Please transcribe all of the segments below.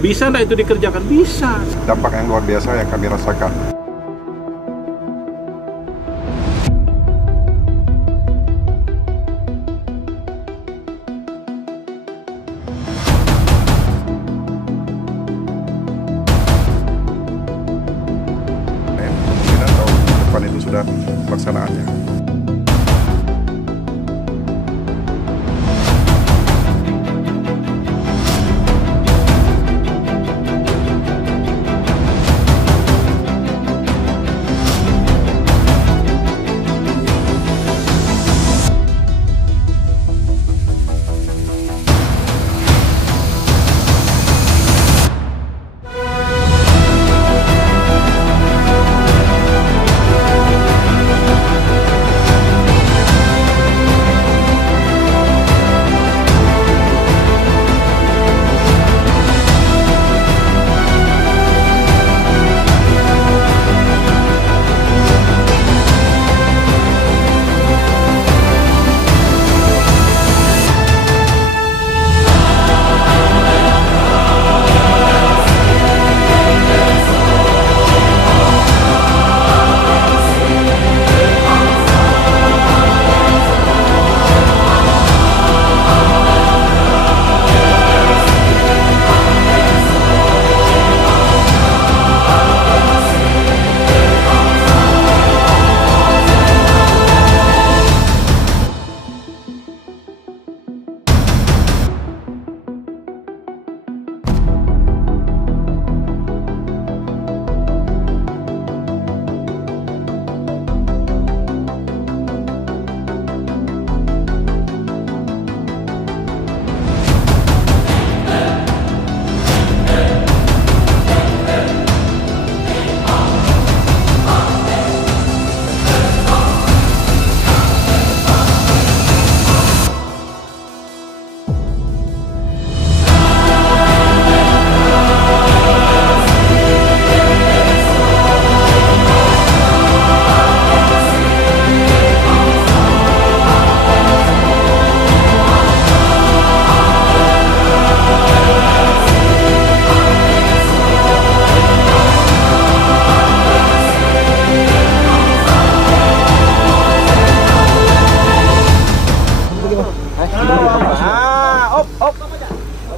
Bisa nggak itu dikerjakan? Bisa. Dampak yang luar biasa yang kami rasakan. Kemungkinan tahun depan itu sudah pelaksanaannya.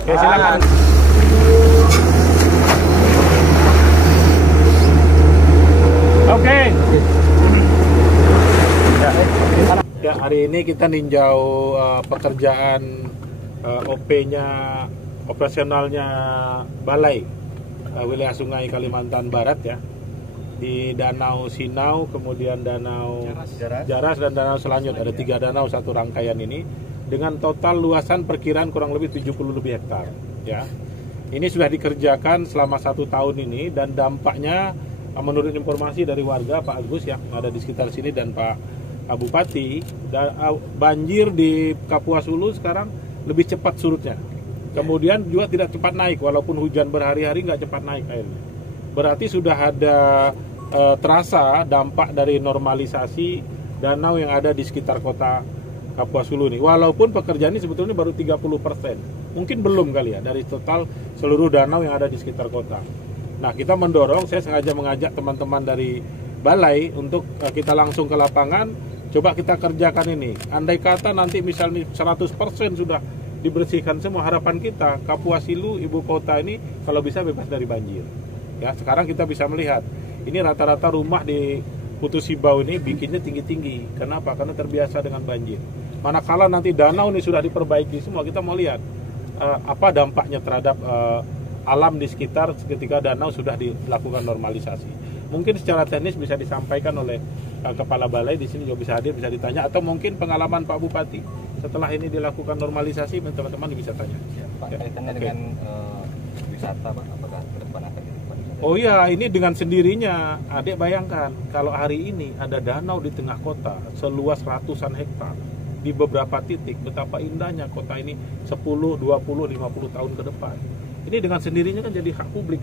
Oke, silakan. Oke. Ya, hari ini kita ninjau pekerjaan OP-nya, operasionalnya Balai wilayah Sungai Kalimantan Barat ya, di Danau Sinau, kemudian Danau Jaras dan Danau Selanyut. Ada 3 danau satu rangkaian ini dengan total luasan perkiraan kurang lebih 70 lebih hektar ya. Ini sudah dikerjakan selama 1 tahun ini dan dampaknya menurut informasi dari warga Pak Agus yang ada di sekitar sini dan Pak Bupati, banjir di Kapuas Hulu sekarang lebih cepat surutnya. Kemudian juga tidak cepat naik, walaupun hujan berhari-hari nggak cepat naik airnya. Berarti sudah ada terasa dampak dari normalisasi danau yang ada di sekitar kota Kapuas Hulu ini. Walaupun pekerjaan ini sebetulnya baru 30%, mungkin belum kali ya dari total seluruh danau yang ada di sekitar kota. Nah, kita mendorong, saya sengaja mengajak teman-teman dari Balai untuk kita langsung ke lapangan, coba kita kerjakan ini. Andai kata nanti misalnya 100% sudah dibersihkan semua, harapan kita Kapuas Hulu ibu kota ini kalau bisa bebas dari banjir. Ya, sekarang kita bisa melihat ini rata-rata rumah di Putus Hibau ini bikinnya tinggi-tinggi. Kenapa? Karena terbiasa dengan banjir. Manakala nanti danau ini sudah diperbaiki semua, kita mau lihat apa dampaknya terhadap alam di sekitar ketika danau sudah dilakukan normalisasi. Mungkin secara teknis bisa disampaikan oleh Kepala Balai di sini juga bisa hadir, bisa ditanya, atau mungkin pengalaman Pak Bupati setelah ini dilakukan normalisasi, teman-teman bisa tanya. Ya, Pak, kaitannya dengan wisata, Pak, apakah ke depan akan dilakukan wisata? Oh iya, ini dengan sendirinya. Adik bayangkan kalau hari ini ada danau di tengah kota seluas ratusan hektar di beberapa titik, betapa indahnya kota ini 10, 20, 50 tahun ke depan. Ini dengan sendirinya kan jadi hak publik,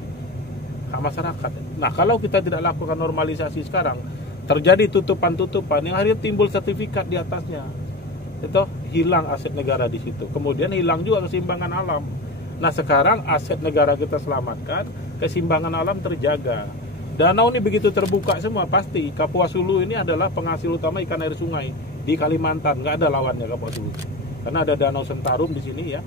hak masyarakat. Nah, kalau kita tidak lakukan normalisasi sekarang, terjadi tutupan-tutupan yang akhirnya timbul sertifikat di atasnya. Itu hilang aset negara di situ. Kemudian hilang juga keseimbangan alam. Nah sekarang aset negara kita selamatkan, keseimbangan alam terjaga. Danau ini begitu terbuka semua, pasti Kapuas Hulu ini adalah penghasil utama ikan air sungai di Kalimantan. Nggak ada lawannya Kapuas Hulu. Karena ada Danau Sentarum di sini ya,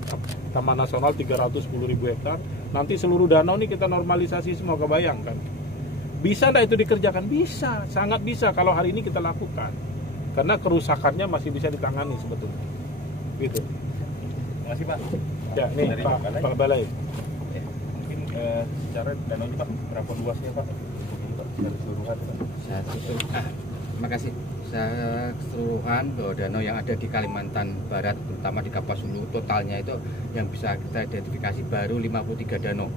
Taman Nasional 310.000 hektar. Nanti seluruh danau ini kita normalisasi semua, kebayangkan. Bisa nggak itu dikerjakan? Bisa, sangat bisa kalau hari ini kita lakukan. Karena kerusakannya masih bisa ditangani sebetulnya. Gitu. Terima kasih Pak. Ya, nih Dari Pak Balai. Mungkin secara danau ini Pak, berapa luasnya Pak? Dari keseluruhan Pak. Terima kasih. Secara keseluruhan bahwa danau yang ada di Kalimantan Barat, terutama di Kapuas Hulu, totalnya itu yang bisa kita identifikasi baru 53 danau.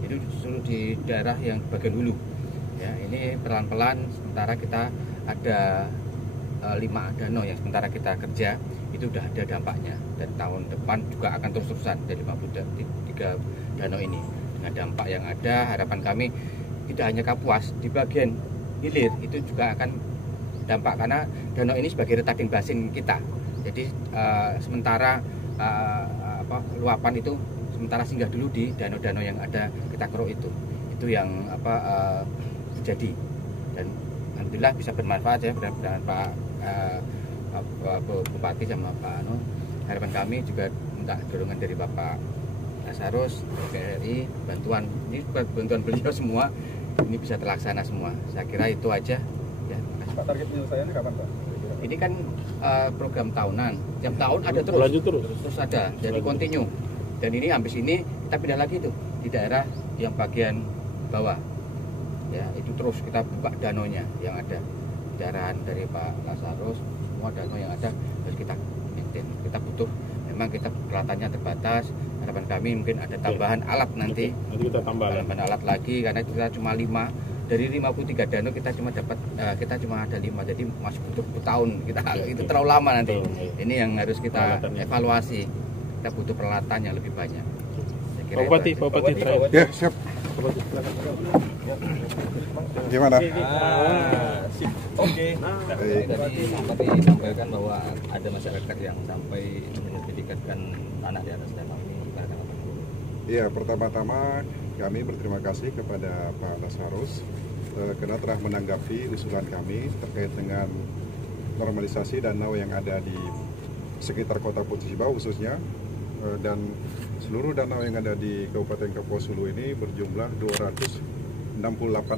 Itu seluruh di daerah yang bagian hulu. Ya, ini pelan-pelan sementara kita ada 5 danau yang sementara kita kerja itu udah ada dampaknya, dan tahun depan juga akan terus-terusan dari 53 danau ini dengan dampak yang ada. Harapan kami tidak hanya Kapuas, di bagian hilir itu juga akan dampak, karena danau ini sebagai retarding basin kita. Jadi sementara luapan itu sementara singgah dulu di danau-danau yang ada kita keruk itu yang terjadi, dan alhamdulillah bisa bermanfaat ya dengan Pak Bupati sama Pak Anu. Harapan kami juga minta dorongan dari Bapak Lasarus, PRI, bantuan beliau semua ini bisa terlaksana semua. Saya kira itu aja ya. Pak, target penyelesaiannya kapan Pak? Ini kan program tahunan, tiap tahun ada terus, Lanjut terus ada, jadi kontinu. Dan ini habis ini kita pindah lagi tuh di daerah yang bagian bawah. Ya, itu terus kita buka danaunya yang ada. Daerah dari Pak Lasarus, semua danau yang ada harus kita maintain. Kita butuh, memang kita peralatannya terbatas. Harapan kami mungkin ada tambahan alat nanti. Nanti kita tambah tambahan alat lagi, karena kita cuma 5 dari 53 danau kita cuma ada 5, jadi masih butuh tahun kita. Itu terlalu lama nanti. Ini yang harus kita evaluasi. Kita butuh peralatan yang lebih banyak. Pak Bupati terakhir. Ya, siap. Gimana? Oke. Tadi sempat disampaikan bahwa ada masyarakat yang sampai menyertifikatkan tanah di atas danau ini. Gimana Pak? Iya, pertama-tama kami berterima kasih kepada Pak Lasarus karena telah menanggapi usulan kami terkait dengan normalisasi danau yang ada di sekitar kota Putus Ibau khususnya, dan seluruh danau yang ada di Kabupaten Kapuas Hulu ini berjumlah 268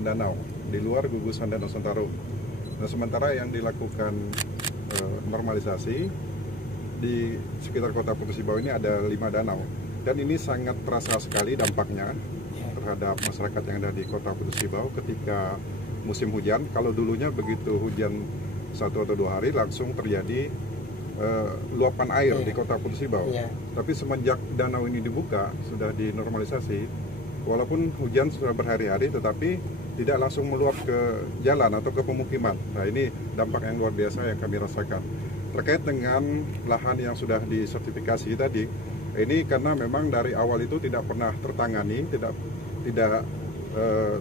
danau di luar gugusan Danau Sentarum. Nah, sementara yang dilakukan normalisasi di sekitar kota Putus Ibau ini ada 5 danau, dan ini sangat terasa sekali dampaknya terhadap masyarakat yang ada di kota Putus Ibau ketika musim hujan. Kalau dulunya begitu hujan 1 atau 2 hari langsung terjadi luapan air di kota Putus Ibau. Tapi semenjak danau ini dibuka, sudah dinormalisasi, walaupun hujan sudah berhari-hari tetapi tidak langsung meluap ke jalan atau ke pemukiman. Nah, ini dampak yang luar biasa yang kami rasakan. Terkait dengan lahan yang sudah disertifikasi tadi, ini karena memang dari awal itu tidak pernah tertangani,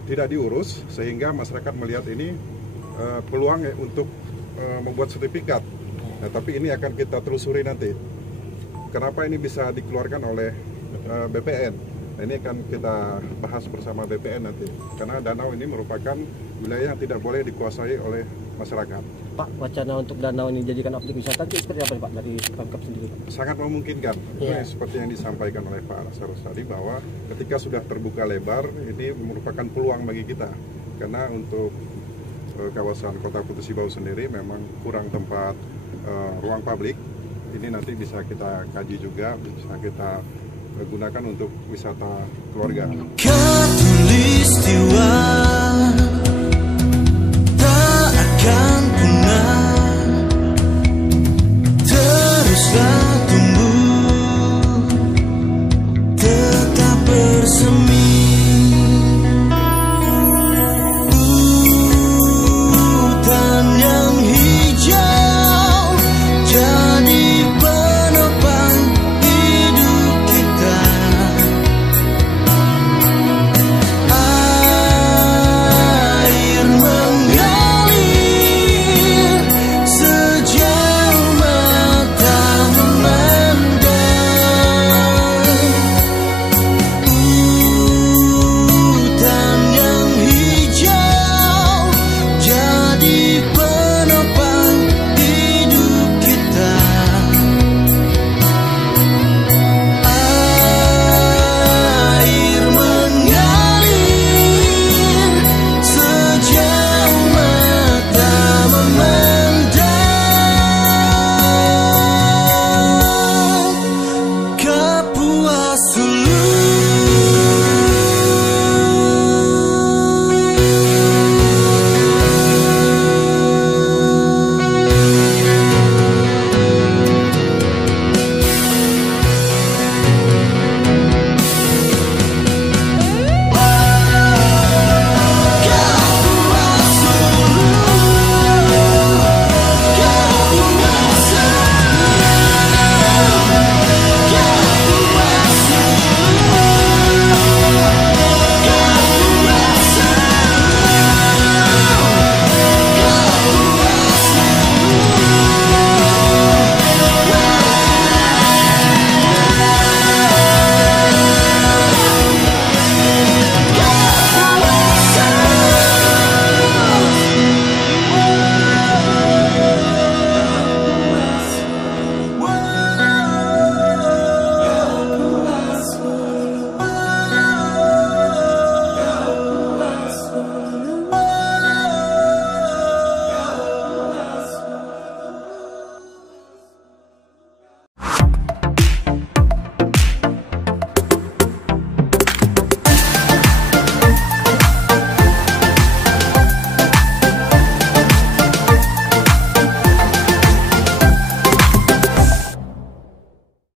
tidak diurus, sehingga masyarakat melihat ini peluang untuk membuat sertifikat. Nah, tapi ini akan kita telusuri nanti. Kenapa ini bisa dikeluarkan oleh BPN? Nah, ini akan kita bahas bersama BPN nanti. Karena danau ini merupakan wilayah yang tidak boleh dikuasai oleh masyarakat. Pak, wacana untuk danau ini dijadikan objek wisata itu seperti apa Pak dari Pemkab sendiri? Sangat memungkinkan. Seperti yang disampaikan oleh Pak Lasarus tadi, bahwa ketika sudah terbuka lebar, ini merupakan peluang bagi kita. Karena untuk kawasan kota Putus Ibau sendiri memang kurang tempat ruang publik. Ini nanti bisa kita kaji juga, bisa kita gunakan untuk wisata keluarga. Khatulistiwa tak akan punah, teruslah tumbuh, tetap bersemi.